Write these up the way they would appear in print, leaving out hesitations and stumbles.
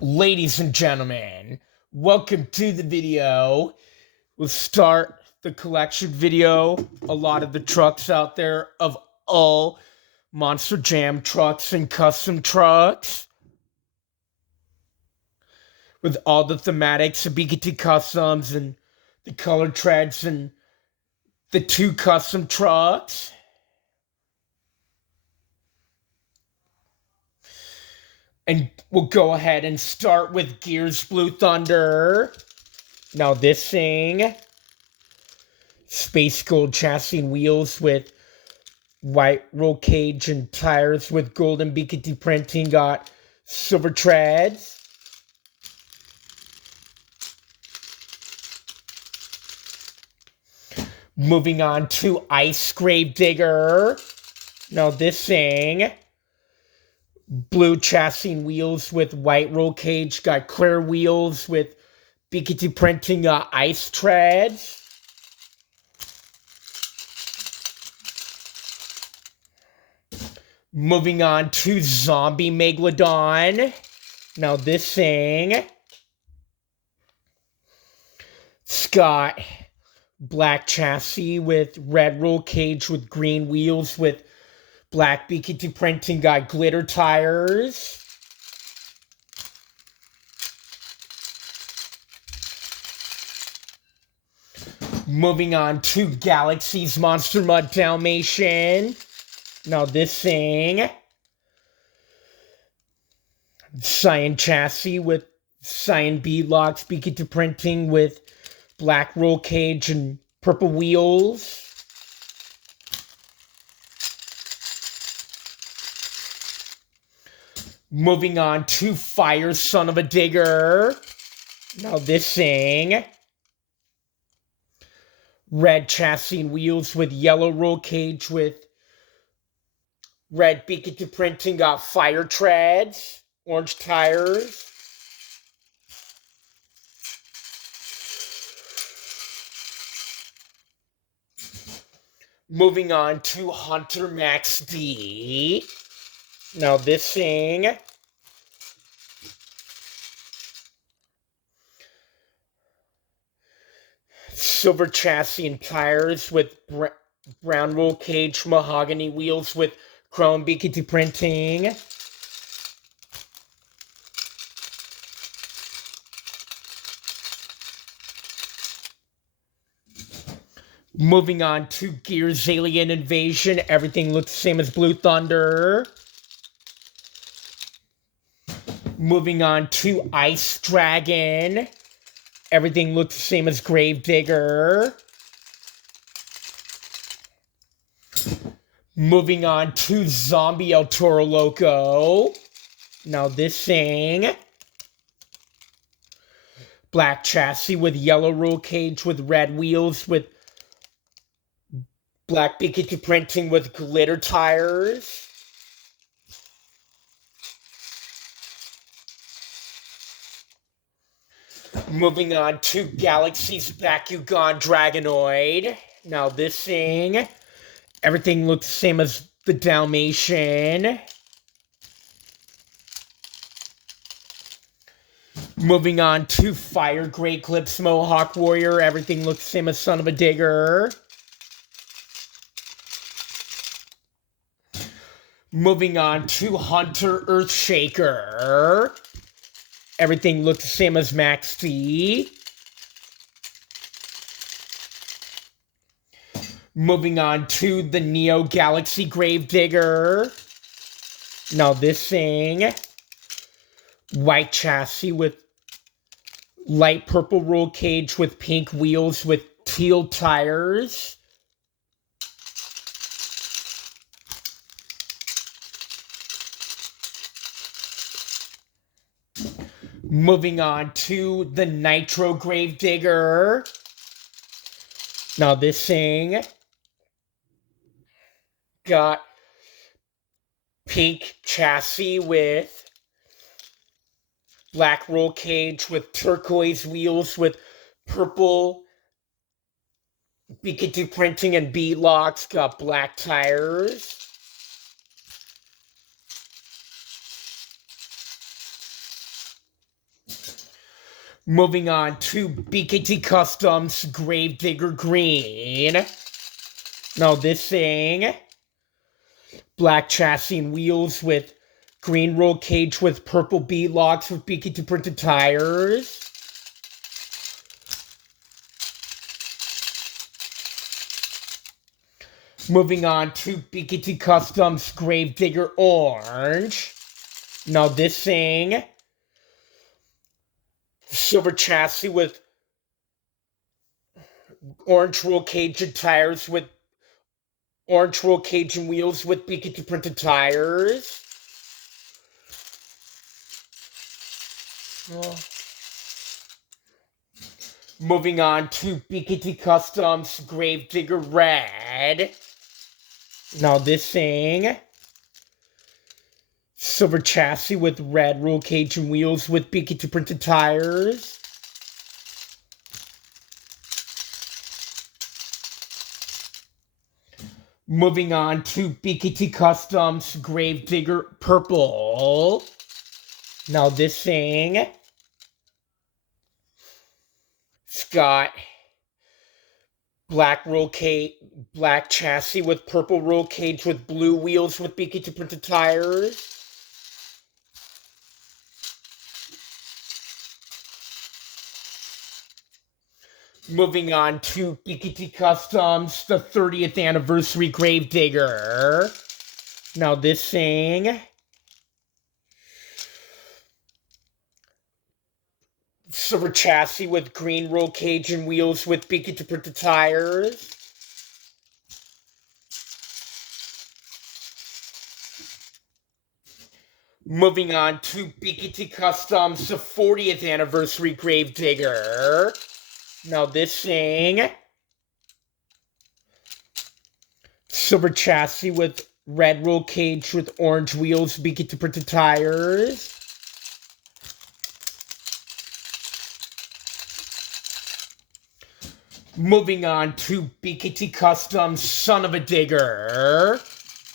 Ladies and gentlemen, welcome to the video. We'll start the collection video. A lot of the trucks out there of all Monster Jam trucks and custom trucks. With all the thematics of BKT Customs and the color treads and the two custom trucks. And we'll go ahead and start with Gears Blue Thunder. Now this thing, space gold chassis and wheels with white roll cage and tires with golden BKT printing, got silver treads. Moving on to Ice Gravedigger. Now this thing, blue chassis and wheels with white roll cage, got clear wheels with BKT printing, ice treads. Moving on to Zombie Megalodon. Now this thing, it's got black chassis with red roll cage with green wheels with black BKT printing, got glitter tires. Moving on to Galaxy's Monster Mud Dalmatian. Now this thing, cyan chassis with cyan beadlocks, BKT printing with black roll cage and purple wheels. Moving on to Fire Son of a Digger. Now this thing, red chassis and wheels with yellow roll cage with red BKT printing, got fire treads, orange tires. Moving on to Hunter Max D. Now this thing, silver chassis and tires with brown roll cage, mahogany wheels with chrome BKT printing. Moving on to Gears Alien Invasion. Everything looks the same as Blue Thunder. Moving on to Ice Dragon. Everything looks the same as Gravedigger. Moving on to Zombie El Toro Loco. Now this thing, black chassis with yellow roll cage with red wheels with black BKT printing with glitter tires. Moving on to Galaxy's Bakugan Dragonoid. Now this thing, everything looks the same as the Dalmatian. Moving on to Fire Great Clips Mohawk Warrior. Everything looks the same as Son of a Digger. Moving on to Hunter Earthshaker. Everything looks the same as Max D. Moving on to the Neo Galaxy Gravedigger. Now this thing, white chassis with light purple roll cage with pink wheels with teal tires. Moving on to the Nitro Gravedigger. Now this thing got pink chassis with black roll cage with turquoise wheels with purple BKT printing and beadlocks, got black tires. Moving on to BKT Customs Gravedigger Green. Now this thing, black chassis and wheels with green roll cage with purple bead locks with BKT printed tires. Moving on to BKT Customs Gravedigger Orange. Now this thing, silver chassis with orange roll cage and tires with orange roll cage and wheels with BKT printed tires. Moving on to BKT Customs Gravedigger Red. Now this thing, silver chassis with red roll cage and wheels with BKT printed tires. Moving on to BKT Customs Gravedigger Purple. Now this thing, it's got black chassis with purple roll cage with blue wheels with BKT printed tires. Moving on to BKT Customs, the 30th Anniversary Gravedigger. Now this thing, silver chassis with green roll cage and wheels with BKT printed tires. Moving on to BKT Customs, the 40th Anniversary Gravedigger. Now this thing, silver chassis with red roll cage with orange wheels, BKT printed tires. Moving on to BKT Customs Son of a Digger.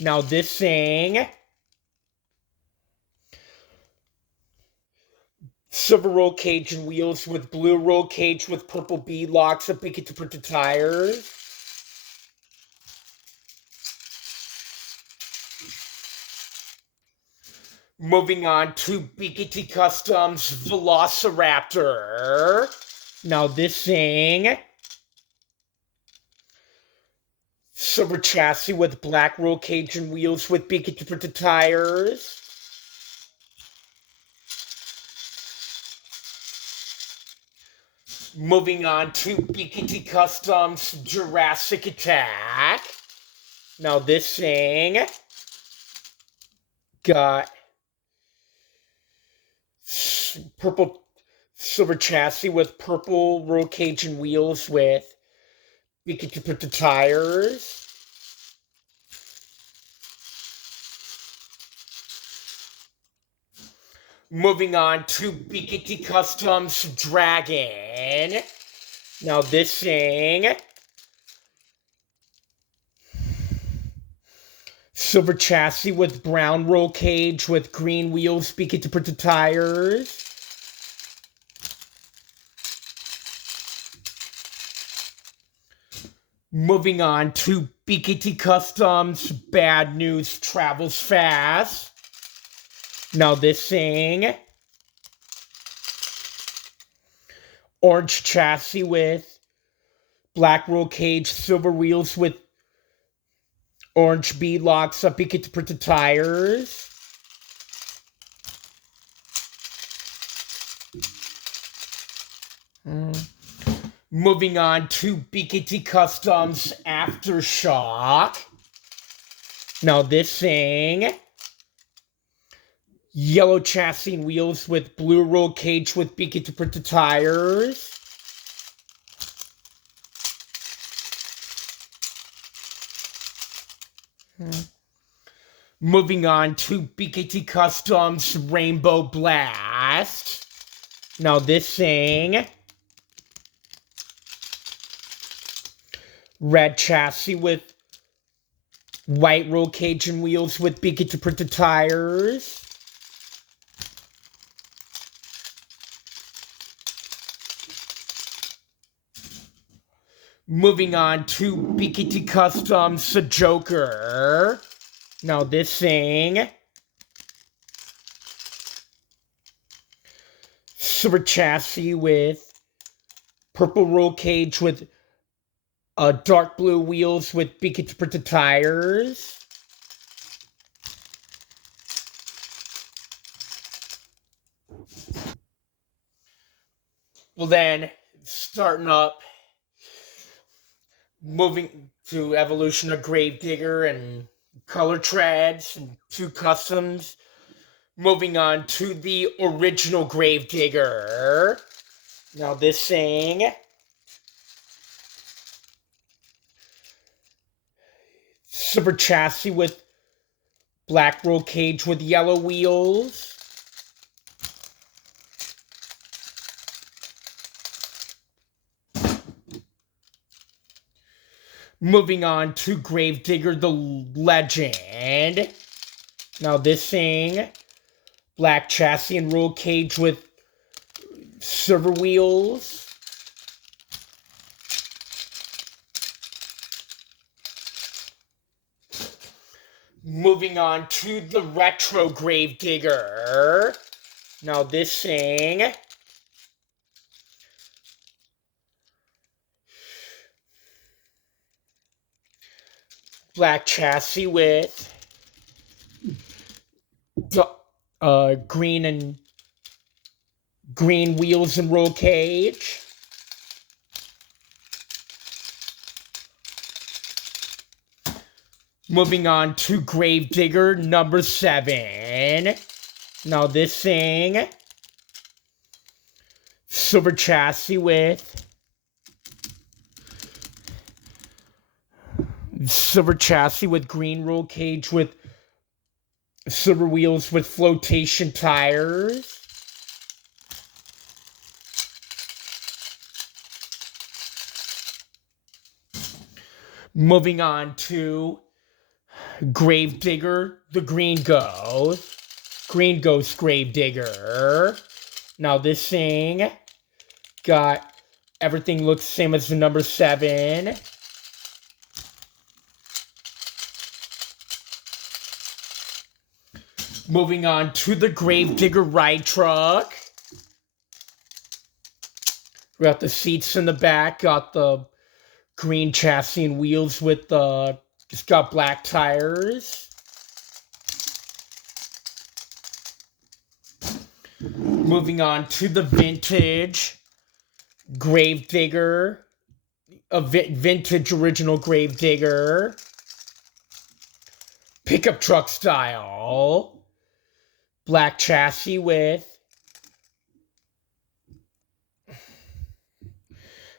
Now this thing, silver roll cage and wheels with blue roll cage with purple bead locks of BKT printed tires. Moving on to BKT Customs Velociraptor. Now this thing, silver chassis with black roll cage and wheels with BKT printed tires. Moving on to BKT Customs Jurassic Attack. Now this thing got silver chassis with purple roll cage and wheels with BKT printed tires. Moving on to BKT Customs Dragon. Now this thing, silver chassis with brown roll cage with green wheels, BKT printed tires. Moving on to BKT Customs Bad News Travels Fast. Now this thing, orange chassis with black roll cage, silver wheels with orange bead locks up BKT printed tires. Moving on to BKT Customs Aftershock. Now this thing, yellow chassis and wheels with blue roll cage with BKT printed tires. Moving on to BKT Customs Rainbow Blast. Now this thing, red chassis with white roll cage and wheels with BKT printed tires. Moving on to BKT Customs, the Joker. Now this thing. Silver chassis with purple roll cage with dark blue wheels with BKT printed tires. Well then, starting up, moving to Evolution of Gravedigger and Color Treads and 2 Customs. Moving on to the original Gravedigger. Now this thing. Silver chassis with black roll cage with yellow wheels. Moving on to Gravedigger the Legend. Now this thing, black chassis and roll cage with silver wheels. Moving on to the retro Gravedigger. Now this thing, black chassis with green wheels and roll cage. Moving on to Gravedigger number 7. Now this thing, silver chassis with green roll cage with silver wheels with flotation tires. Moving on to Gravedigger, the Green Ghost Gravedigger. Now this thing got everything looks the same as the number 7. Moving on to the Gravedigger ride truck. We got the seats in the back, got the green chassis and wheels with it's got black tires. Moving on to the vintage Gravedigger, a vintage original Gravedigger, pickup truck style, black chassis with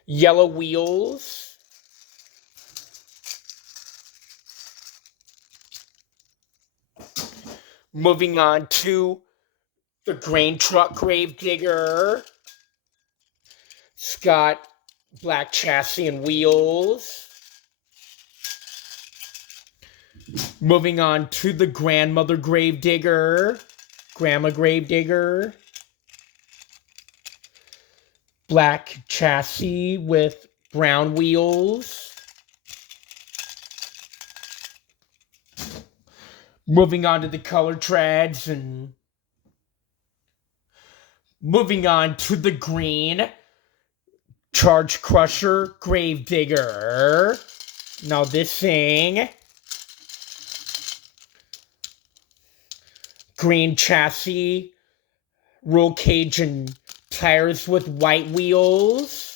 yellow wheels. Moving on to the grain truck Gravedigger. It's got black chassis and wheels. Moving on to the grandmother Gravedigger. Grandma Gravedigger. Black chassis with brown wheels. Moving on to the color treads and moving on to the green Charge Crusher Gravedigger. Now this thing, green chassis, roll cage and tires with white wheels.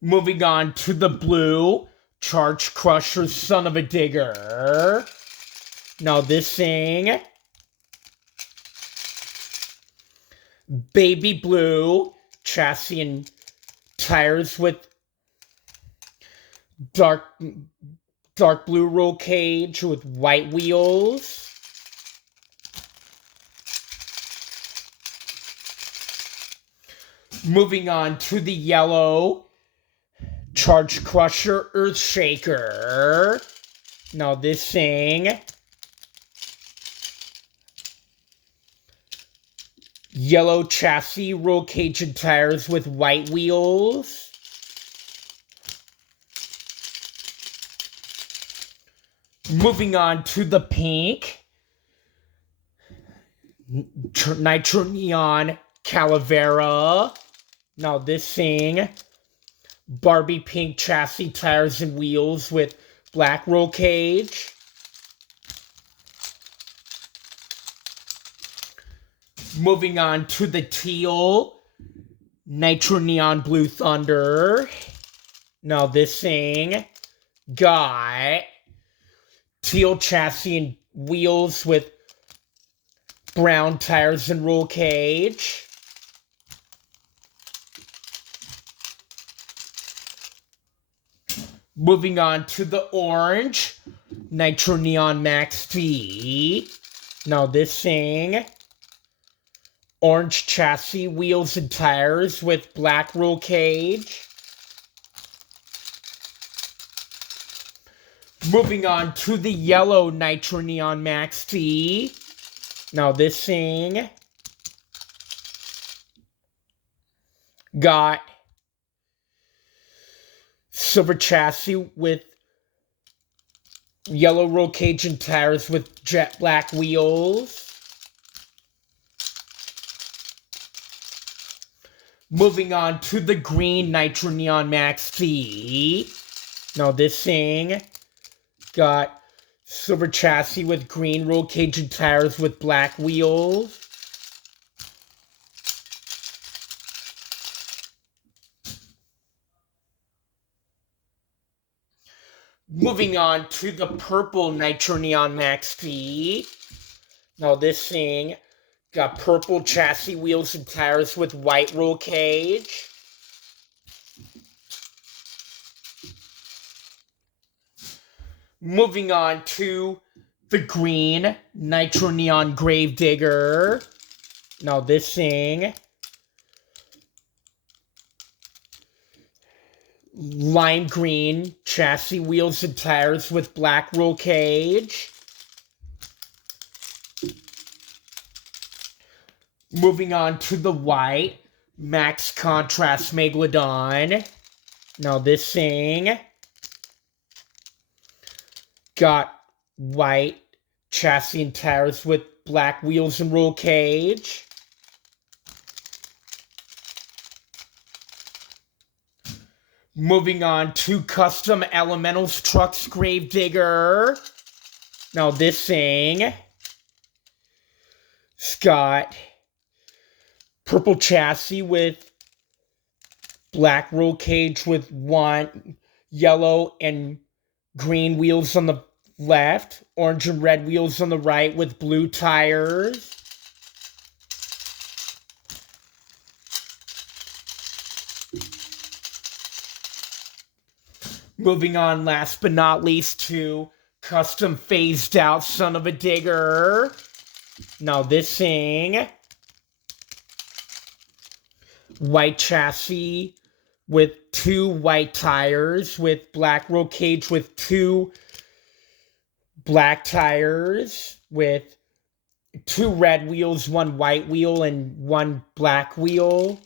Moving on to the blue Charge Crusher Son of a Digger. Now this thing, baby blue chassis and tires with dark blue roll cage with white wheels. Moving on to the yellow Charge Crusher Earthshaker. Now this thing, Yellow chassis, roll cage and tires with white wheels. Moving on to the pink. Nitro Neon Calavera. Now this thing. Barbie pink chassis, tires, and wheels with black roll cage. Moving on to the teal. Nitro Neon Blue Thunder. Now this thing got teal chassis and wheels with brown tires and roll cage. Moving on to the orange. Nitro Neon Max D. Now this thing. Orange chassis, wheels, and tires with black roll cage. Moving on to the yellow Nitro Neon Max D. Now this thing got silver chassis with yellow roll cage and tires with jet black wheels. Moving on to the green Nitro Neon Max D. Now this thing got silver chassis with green roll cage and tires with black wheels. Moving on to the purple Nitro Neon Max D. Now this thing got purple chassis, wheels, and tires with white roll cage. Moving on to the green Nitro Neon Gravedigger. Now this thing lime green chassis, wheels, and tires with black roll cage. Moving on to the white Max Contrast Megalodon. Now this thing got white chassis and tires with black wheels and roll cage. Moving on to Custom Elementals Trucks Gravedigger. Now this thing, it's got purple chassis with black roll cage with one yellow and green wheels on the left, orange and red wheels on the right with blue tires. Moving on, last but not least, to Custom Phased Out Son of a Digger. Now this thing, white chassis with two white tires with black roll cage with two black tires with two red wheels, one white wheel, and one black wheel.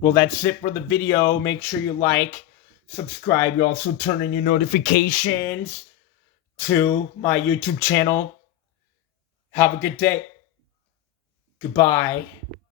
Well, that's it for the video. Make sure you like, subscribe. You also turn on your notifications to my YouTube channel. Have a good day. Goodbye.